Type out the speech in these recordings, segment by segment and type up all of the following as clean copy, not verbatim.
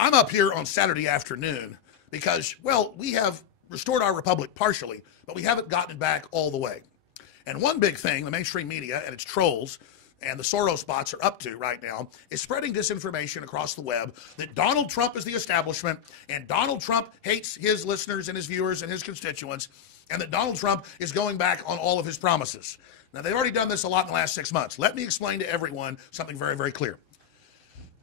I'm up here on Saturday afternoon because, well, we have restored our republic partially, but we haven't gotten it back all the way. And one big thing the mainstream media and its trolls and the Soros bots are up to right now is spreading disinformation across the web that Donald Trump is the establishment and Donald Trump hates his listeners and his viewers and his constituents, and that Donald Trump is going back on all of his promises. Now, they've already done this a lot in the last 6 months. Let me explain to everyone something very, very clear.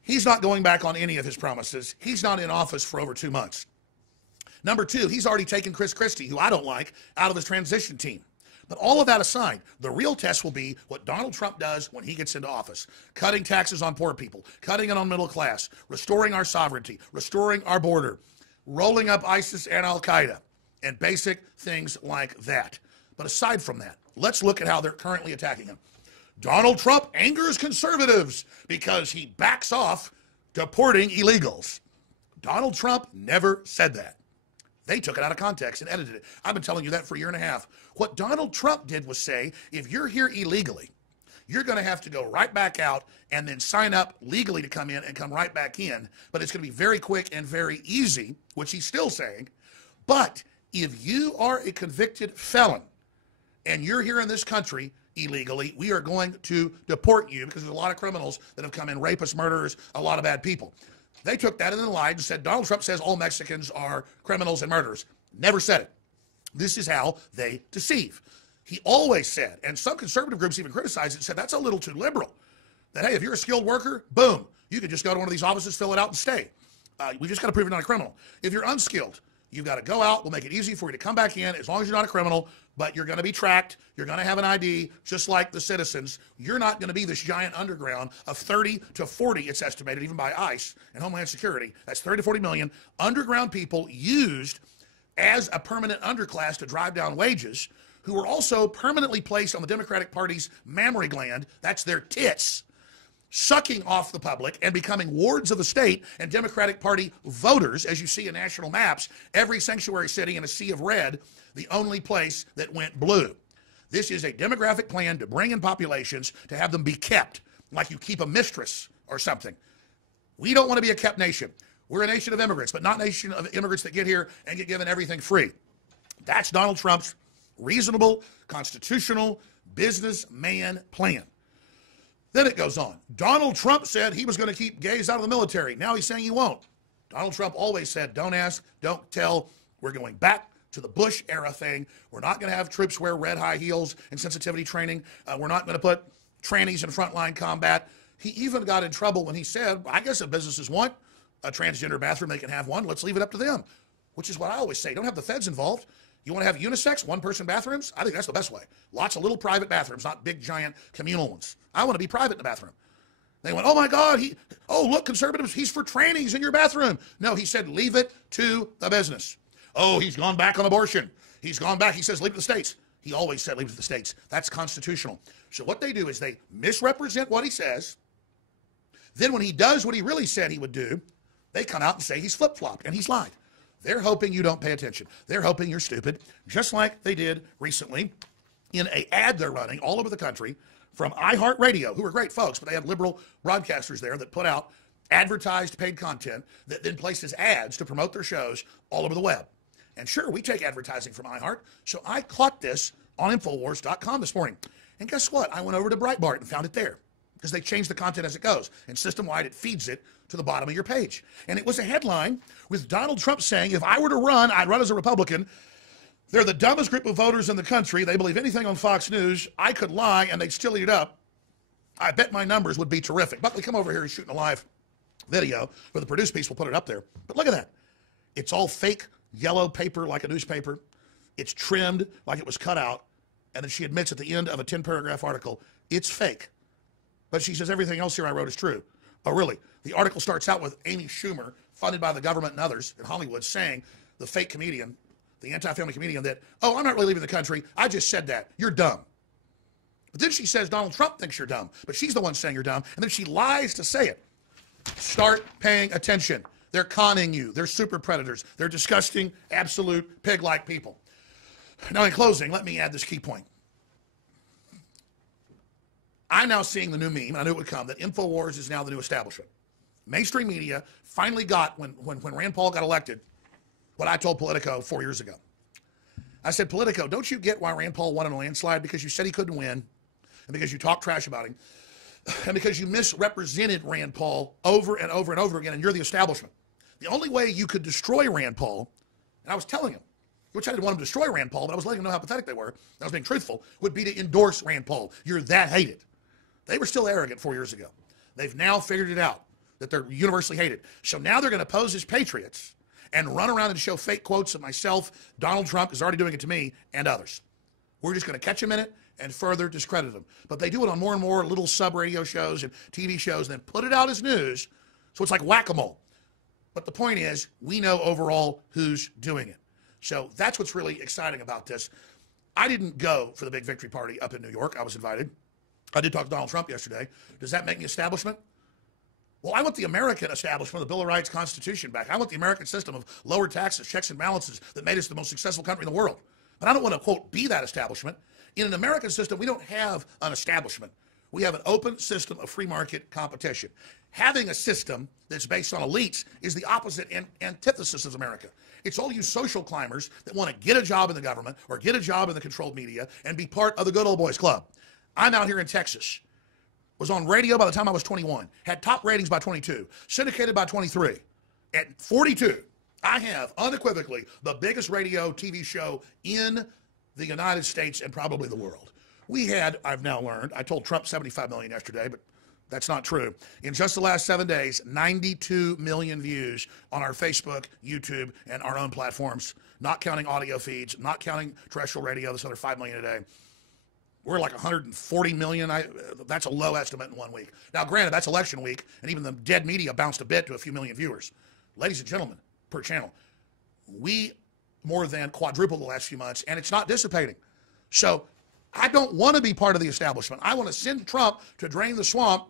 He's not going back on any of his promises. He's not in office for over 2 months. Number two, he's already taken Chris Christie, who I don't like, out of his transition team. But all of that aside, the real test will be what Donald Trump does when he gets into office. Cutting taxes on poor people, cutting it on middle class, restoring our sovereignty, restoring our border, rolling up ISIS and Al-Qaeda, and basic things like that. But aside from that, let's look at how they're currently attacking him. Donald Trump angers conservatives because he backs off deporting illegals. Donald Trump never said that. They took it out of context and edited it. I've been telling you that for a year and a half. What Donald Trump did was say, if you're here illegally, you're going to have to go right back out and then sign up legally to come in and come right back in. But it's going to be very quick and very easy, which he's still saying. But if you are a convicted felon and you're here in this country illegally, we are going to deport you because there's a lot of criminals that have come in, rapists, murderers, a lot of bad people. They took that and then lied and said, Donald Trump says all Mexicans are criminals and murderers. Never said it. This is how they deceive. He always said, and some conservative groups even criticized it and said, that's a little too liberal. That, hey, if you're a skilled worker, boom, you could just go to one of these offices, fill it out, and stay. We just got to prove you're not a criminal. If you're unskilled, you've got to go out. We'll make it easy for you to come back in as long as you're not a criminal, but you're going to be tracked. You're going to have an ID, just like the citizens. You're not going to be this giant underground of 30 to 40, it's estimated, even by ICE and Homeland Security. That's 30 to 40 million underground people used as a permanent underclass to drive down wages, who were also permanently placed on the Democratic Party's mammary gland. That's their tits, sucking off the public and becoming wards of the state and Democratic Party voters, as you see in national maps, every sanctuary city in a sea of red, the only place that went blue. This is a demographic plan to bring in populations, to have them be kept, like you keep a mistress or something. We don't want to be a kept nation. We're a nation of immigrants, but not a nation of immigrants that get here and get given everything free. That's Donald Trump's reasonable, constitutional, businessman plan. Then it goes on. Donald Trump said he was going to keep gays out of the military. Now he's saying he won't. Donald Trump always said, don't ask, don't tell. We're going back to the Bush era thing. We're not going to have troops wear red high heels and sensitivity training. We're not going to put trannies in frontline combat. He even got in trouble when he said, I guess if businesses want a transgender bathroom, they can have one. Let's leave it up to them, which is what I always say. Don't have the feds involved. You want to have unisex, one-person bathrooms? I think that's the best way. Lots of little private bathrooms, not big, giant communal ones. I want to be private in the bathroom. They went, oh, my God, look, conservatives, he's for trannies in your bathroom. No, he said, leave it to the business. Oh, he's gone back on abortion. He's gone back. He says, leave it to the states. He always said, leave it to the states. That's constitutional. So what they do is they misrepresent what he says. Then when he does what he really said he would do, they come out and say he's flip-flopped and he's lied. They're hoping you don't pay attention. They're hoping you're stupid, just like they did recently in an ad they're running all over the country from iHeartRadio, who are great folks, but they have liberal broadcasters there that put out advertised paid content that then places ads to promote their shows all over the web. And sure, we take advertising from iHeart, so I caught this on Infowars.com this morning. And guess what? I went over to Breitbart and found it there because they change the content as it goes. And system-wide, it feeds it to the bottom of your page. And it was a headline with Donald Trump saying, if I were to run, I'd run as a Republican. They're the dumbest group of voters in the country. They believe anything on Fox News. I could lie, and they'd still eat it up. I bet my numbers would be terrific. Buckley, come over here. He's shooting a live video for the produced piece. We'll put it up there. But look at that. It's all fake yellow paper like a newspaper. It's trimmed like it was cut out. And then she admits at the end of a 10-paragraph article, it's fake. But she says everything else here I wrote is true. Oh, really? The article starts out with Amy Schumer, funded by the government and others in Hollywood, saying, the fake comedian, the anti-family comedian, that, oh, I'm not really leaving the country. I just said that. You're dumb. But then she says Donald Trump thinks you're dumb. But she's the one saying you're dumb. And then she lies to say it. Start paying attention. They're conning you. They're super predators. They're disgusting, absolute pig-like people. Now, in closing, let me add this key point. I'm now seeing the new meme, and I knew it would come, that InfoWars is now the new establishment. Mainstream media finally got, when Rand Paul got elected, what I told Politico 4 years ago. I said, Politico, don't you get why Rand Paul won in a landslide? Because you said he couldn't win, and because you talked trash about him, and because you misrepresented Rand Paul over and over and over again, and you're the establishment. The only way you could destroy Rand Paul, and I was telling him, which I didn't want him to destroy Rand Paul, but I was letting him know how pathetic they were, I was being truthful, would be to endorse Rand Paul. You're that hated. They were still arrogant 4 years ago. They've now figured it out, that they're universally hated. So now they're going to pose as patriots and run around and show fake quotes of myself. Donald Trump is already doing it to me and others. We're just going to catch them in it and further discredit them. But they do it on more and more little sub-radio shows and TV shows and then put it out as news. So it's like whack-a-mole. But the point is, we know overall who's doing it. So that's what's really exciting about this. I didn't go for the big victory party up in New York. I was invited. I did talk to Donald Trump yesterday. Does that make me establishment? Well, I want the American establishment of the Bill of Rights Constitution back. I want the American system of lower taxes, checks and balances that made us the most successful country in the world. But I don't want to, quote, be that establishment. In an American system, we don't have an establishment. We have an open system of free market competition. Having a system that's based on elites is the opposite and antithesis of America. It's all you social climbers that want to get a job in the government or get a job in the controlled media and be part of the good old boys club. I'm out here in Texas, was on radio by the time I was 21, had top ratings by 22, syndicated by 23. At 42, I have unequivocally the biggest radio TV show in the United States and probably the world. We had, I've now learned, I told Trump 75 million yesterday, but that's not true. In just the last 7 days, 92 million views on our Facebook, YouTube, and our own platforms, not counting audio feeds, not counting terrestrial radio, this other 5 million a day. We're like 140 million. That's a low estimate in 1 week. Now, granted, that's election week, and even the dead media bounced a bit to a few million viewers. Ladies and gentlemen, per channel, we more than quadrupled the last few months, and it's not dissipating. So I don't want to be part of the establishment. I want to send Trump to drain the swamp,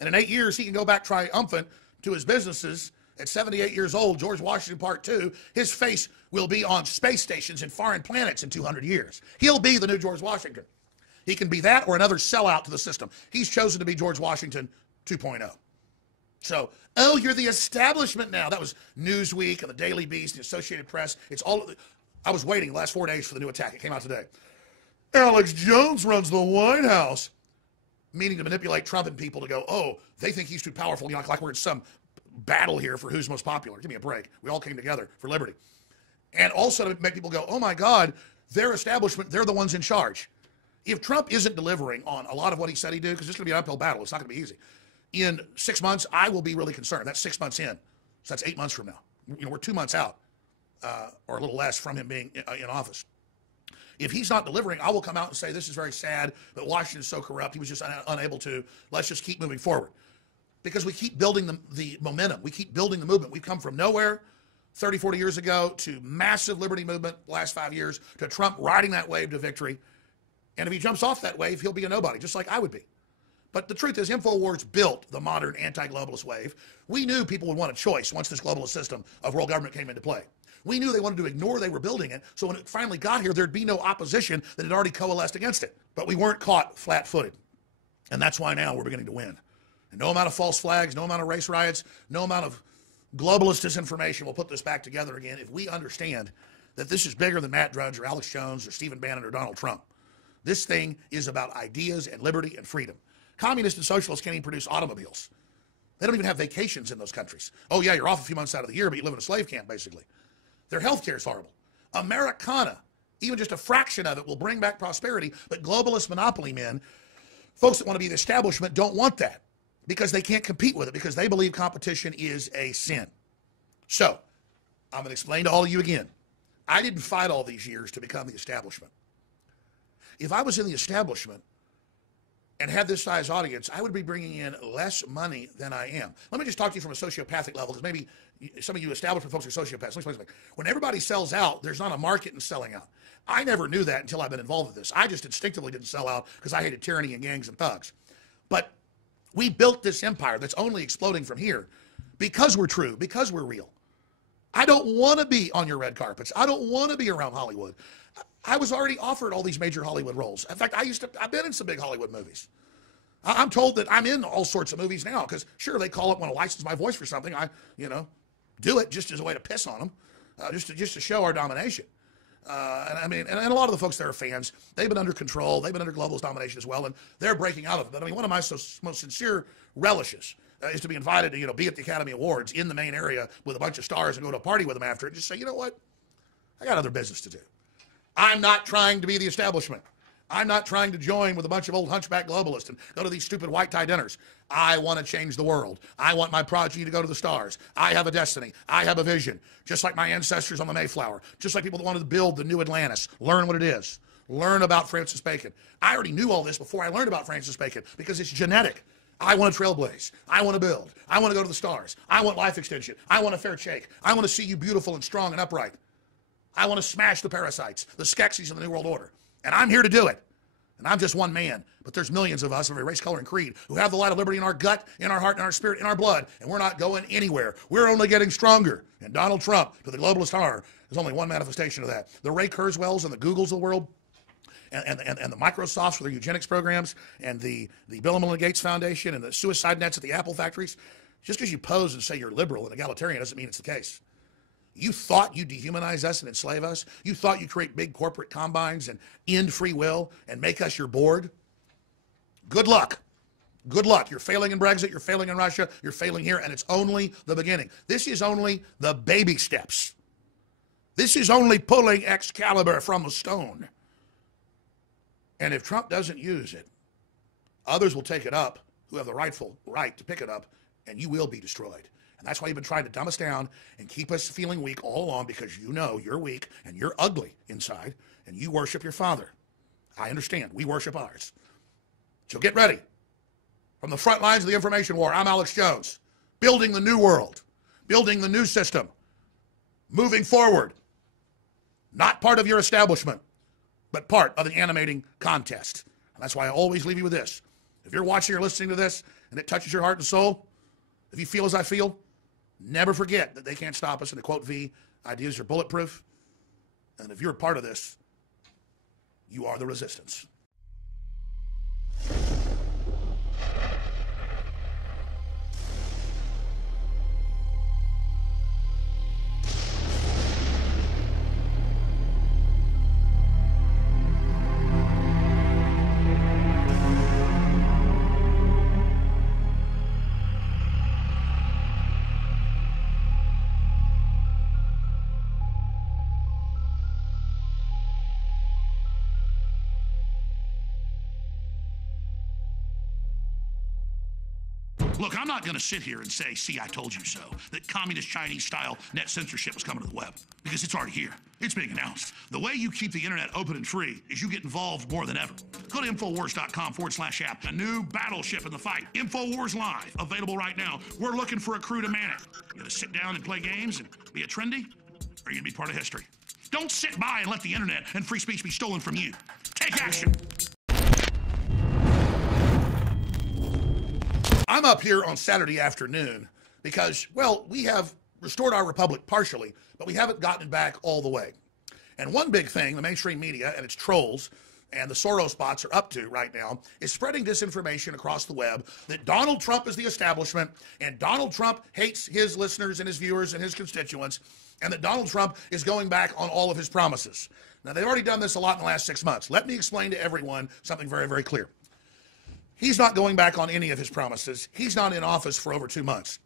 and in 8 years, he can go back triumphant to his businesses. At 78 years old, George Washington Part 2, his face will be on space stations and foreign planets in 200 years. He'll be the new George Washington. He can be that or another sellout to the system. He's chosen to be George Washington 2.0. So, oh, you're the establishment now. That was Newsweek and the Daily Beast, the Associated Press. It's all. I was waiting the last 4 days for the new attack. It came out today. Alex Jones runs the White House, meaning to manipulate Trump and people to go, oh, they think he's too powerful. You know, like we're in some battle here for who's most popular. Give me a break. We all came together for liberty. And also to make people go, oh my God, their establishment, they're the ones in charge. If Trump isn't delivering on a lot of what he said he'd do, because it's going to be an uphill battle, it's not going to be easy. In 6 months, I will be really concerned. That's 6 months in. So that's 8 months from now. You know, we're 2 months out, or a little less from him being in office. If he's not delivering, I will come out and say, this is very sad, but Washington is so corrupt, he was just unable to. Let's just keep moving forward. Because we keep building the momentum. We keep building the movement. We've come from nowhere 30, 40 years ago to massive liberty movement the last 5 years, to Trump riding that wave to victory. And if he jumps off that wave, he'll be a nobody, just like I would be. But the truth is, InfoWars built the modern anti-globalist wave. We knew people would want a choice once this globalist system of world government came into play. We knew they wanted to ignore they were building it, so when it finally got here, there'd be no opposition that had already coalesced against it. But we weren't caught flat-footed. And that's why now we're beginning to win. And no amount of false flags, no amount of race riots, no amount of globalist disinformation will put this back together again if we understand that this is bigger than Matt Drudge or Alex Jones or Stephen Bannon or Donald Trump. This thing is about ideas and liberty and freedom. Communists and socialists can't even produce automobiles. They don't even have vacations in those countries. Oh, yeah, you're off a few months out of the year, but you live in a slave camp, basically. Their health care is horrible. Americana, even just a fraction of it, will bring back prosperity, but globalist monopoly men, folks that want to be the establishment, don't want that because they can't compete with it, because they believe competition is a sin. So, I'm going to explain to all of you again. I didn't fight all these years to become the establishment. If I was in the establishment and had this size audience, I would be bringing in less money than I am. Let me just talk to you from a sociopathic level, because maybe some of you establishment folks are sociopaths. Let me explain something. When everybody sells out, there's not a market in selling out. I never knew that until I've been involved with this. I just instinctively didn't sell out because I hated tyranny and gangs and thugs. But we built this empire that's only exploding from here because we're true, because we're real. I don't want to be on your red carpets. I don't want to be around Hollywood. I was already offered all these major Hollywood roles. In fact, I've been in some big Hollywood movies. I'm told that I'm in all sorts of movies now because, sure, they call up, want to license my voice for something. I, do it just as a way to piss on them, just to show our domination. And I mean, and a lot of the folks that are fans, they've been under control. They've been under globalist domination as well, and they're breaking out of it. But I mean, one of my most sincere relishes is to be invited to, be at the Academy Awards in the main area with a bunch of stars and go to a party with them after it and just say, you know what? I got other business to do. I'm not trying to be the establishment. I'm not trying to join with a bunch of old hunchback globalists and go to these stupid white tie dinners. I want to change the world. I want my progeny to go to the stars. I have a destiny. I have a vision. Just like my ancestors on the Mayflower. Just like people that wanted to build the new Atlantis. Learn what it is. Learn about Francis Bacon. I already knew all this before I learned about Francis Bacon because it's genetic. I want to trailblaze. I want to build. I want to go to the stars. I want life extension. I want a fair shake. I want to see you beautiful and strong and upright. I want to smash the parasites, the Skeksis of the New World Order. And I'm here to do it. And I'm just one man, but there's millions of us of every race, color, and creed who have the light of liberty in our gut, in our heart, in our spirit, in our blood, and we're not going anywhere. We're only getting stronger. And Donald Trump, to the globalist horror, is only one manifestation of that. The Ray Kurzweils and the Googles of the world, and the Microsofts with their eugenics programs, and the Bill and Melinda Gates Foundation, and the suicide nets at the Apple factories, just because you pose and say you're liberal and egalitarian doesn't mean it's the case. You thought you'd dehumanize us and enslave us? You thought you'd create big corporate combines and end free will and make us your board? Good luck. Good luck. You're failing in Brexit. You're failing in Russia. You're failing here, and it's only the beginning. This is only the baby steps. This is only pulling Excalibur from the stone. And if Trump doesn't use it, others will take it up who have the rightful right to pick it up, and you will be destroyed. And that's why you've been trying to dumb us down and keep us feeling weak all along, because you know you're weak and you're ugly inside and you worship your father. I understand. We worship ours. So get ready. From the front lines of the information war, I'm Alex Jones, building the new world, building the new system, moving forward. Not part of your establishment, but part of the animating contest. And that's why I always leave you with this. If you're watching or listening to this and it touches your heart and soul, if you feel as I feel, never forget that they can't stop us. And to quote V, ideas are bulletproof. And if you're a part of this, you are the resistance. Look, I'm not going to sit here and say, see, I told you so, that communist Chinese-style net censorship is coming to the web, because it's already here. It's being announced. The way you keep the internet open and free is you get involved more than ever. Go to Infowars.com/app. A new battleship in the fight. Infowars Live, available right now. We're looking for a crew to man it. You going to sit down and play games and be a trendy? Or are you going to be part of history? Don't sit by and let the internet and free speech be stolen from you. Take action. I'm up here on Saturday afternoon because, well, we have restored our republic partially, but we haven't gotten it back all the way. And one big thing the mainstream media and its trolls and the Soros bots are up to right now is spreading disinformation across the web that Donald Trump is the establishment and Donald Trump hates his listeners and his viewers and his constituents, and that Donald Trump is going back on all of his promises. Now, they've already done this a lot in the last 6 months. Let me explain to everyone something very, very clear. He's not going back on any of his promises. He's not in office for over 2 months.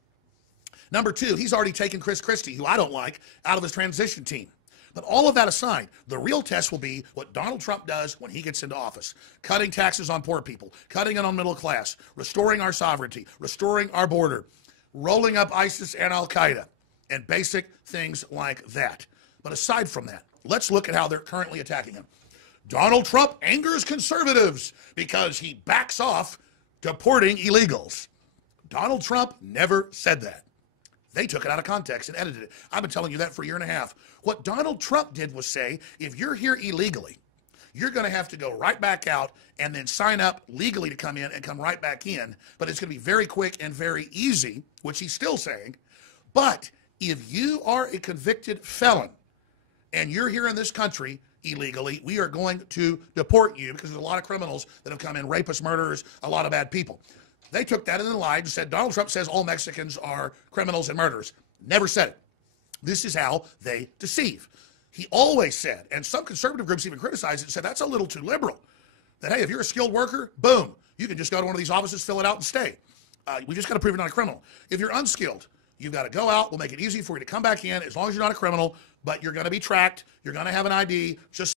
Number two, he's already taken Chris Christie, who I don't like, out of his transition team. But all of that aside, the real test will be what Donald Trump does when he gets into office. Cutting taxes on poor people, cutting it on middle class, restoring our sovereignty, restoring our border, rolling up ISIS and Al-Qaeda, and basic things like that. But aside from that, let's look at how they're currently attacking him. Donald Trump angers conservatives because he backs off deporting illegals. Donald Trump never said that. They took it out of context and edited it. I've been telling you that for a year and a half. What Donald Trump did was say, if you're here illegally, you're going to have to go right back out and then sign up legally to come in and come right back in. But it's going to be very quick and very easy, which he's still saying. But if you are a convicted felon and you're here in this country illegally, we are going to deport you because there's a lot of criminals that have come in, rapists, murderers, a lot of bad people. They took that and then lied and said, Donald Trump says all Mexicans are criminals and murderers. Never said it. This is how they deceive. He always said, and some conservative groups even criticized it and said, that's a little too liberal. That, hey, if you're a skilled worker, boom, you can just go to one of these offices, fill it out, and stay. We just got to prove you're not a criminal. If you're unskilled, you've got to go out. We'll make it easy for you to come back in as long as you're not a criminal, but you're going to be tracked. You're going to have an ID. Just